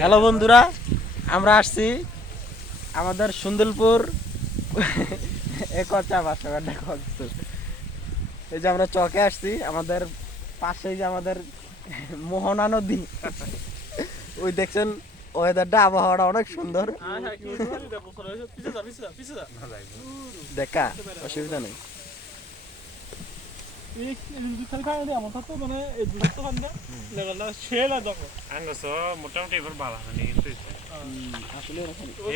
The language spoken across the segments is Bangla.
হ্যালো বন্ধুরা, আমরা আসছি আমাদের সুন্দরপুর একচা বাসাবাড্ডা করতে। এই যে আমরা চকে আসছি, আমাদের পাশেই যে আমাদের মোহনা নদী, ওই দেখছেন ওয়েদারটা, আবহাওয়াটা অনেক সুন্দর। দেখা অসুবিধা নেই। মোটামুটি এবার ভালো হয়নি কিন্তু আসলে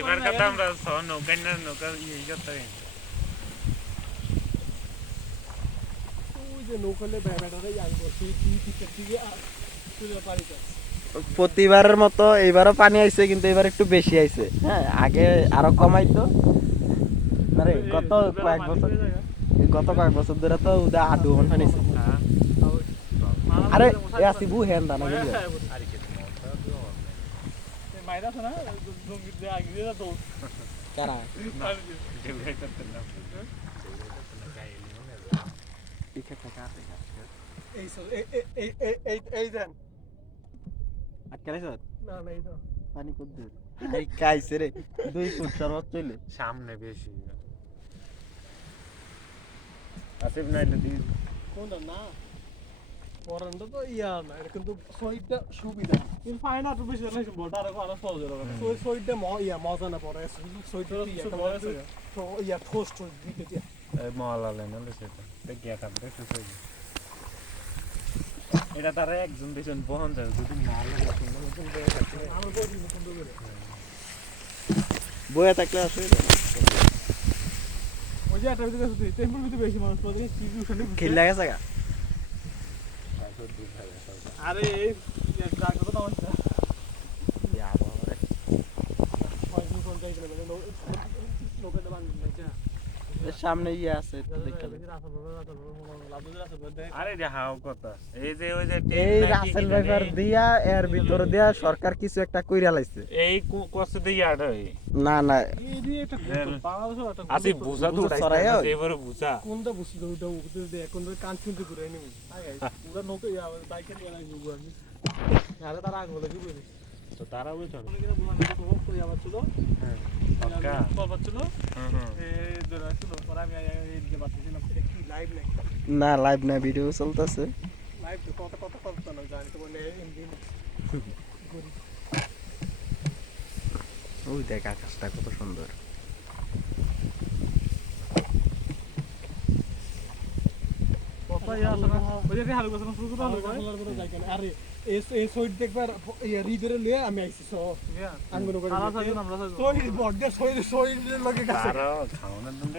এবার কথা আমরা নৌকা না নৌকা ইয়ে করতে প্রতিবারের মতো এইবারও পানি আইছে, কিন্তু এবার একটু বেশি আইছে। হ্যাঁ, আগে আরো কম আইতো। আরে গত কয়েক বছর ধরে তো উদা আডু ঘন্টা নিছে। আরে এ আসি বু হ্যান্ড না গেল কারা পিছে থাকা আছে আটকাইছ না না এই তো পানি কত দূর আই কাইছে রে 2 ফুট সর্বোচ্চ চলে সামনে বেশি আসিফ নাইলে দি কোনটা না পরানটা তো ইয়া না, এটা কিন্তু সইটা সুবিধা, কিন্তু ফাইন আর বেশি হলে বড় আর সহজ হবে। সইটা মজা না পড়ে, সইটা তো ইয়া ঠোস্ট দিতে দিয়া এই মহলালে না সেটা তে গেট আপ দেখতে চাই এটা তারা একজন বেজন বহন দেয় যদি না লাগে আমরা বলি না কোন করে বয়া থাকলে অসুবিধা নেই। ওই যে একটা ভিতরে আছে টেম্পল ভিতরে বেশি মানুষ পড়ে টিউশনে খেল লাগে জায়গা। আরে এই জায়গা তো আমার ইয়া বাবা পয়সা কোন জায়গায় মানে লোকের বান না এর সামনে ইয়ে আছে দেখালে। আরে দেখাও কথা এই যে ওই যে এই রাসেল ভাইপার দিয়া এর ভিতর দিয়া সরকার কিছু একটা কইরা লাইছে। এই কষ্ট দিয়ে আড় হয় না না এই দিয়ে একটা বাংলাদেশের একটা আসি বুঝা তো বুঝা ছড়াই হয়। এবারে বুঝা কোনটা বুঝি ওটা ওটা দিয়ে কোন কান শুনতে ঘুরে নেই পুরো নৌকা ইয়া বাইকের নিয়ে নাই ঘুরে আমি আরে তারা আগে বলে কি বলি তো তারা বুঝছো কোন কিনা বুঝা তো হোক কই আবার ছিল হ্যাঁ পাক্কা বাবা ছিল হুম এই ধরে ছিল পরে আমি এই যে বাতিছিলাম কি লাইভ নাই না লাইভ না, ভিডিও চলতেছে। লাইভ তো কত কত কত না জানি তো মানে এমডি ওই দেখ আকাশটা কত সুন্দর। কত ইয়া আছে না ওই যে হালকা না শুরু করতে হলো আরে এই সাইড দেখবার ইয়া রিডারে লয়ে আমি আইছি সো আঙ্গুনো করে আমরা সাইড বড় সইড লগে কাছে তারা খাওয়ানোর জন্য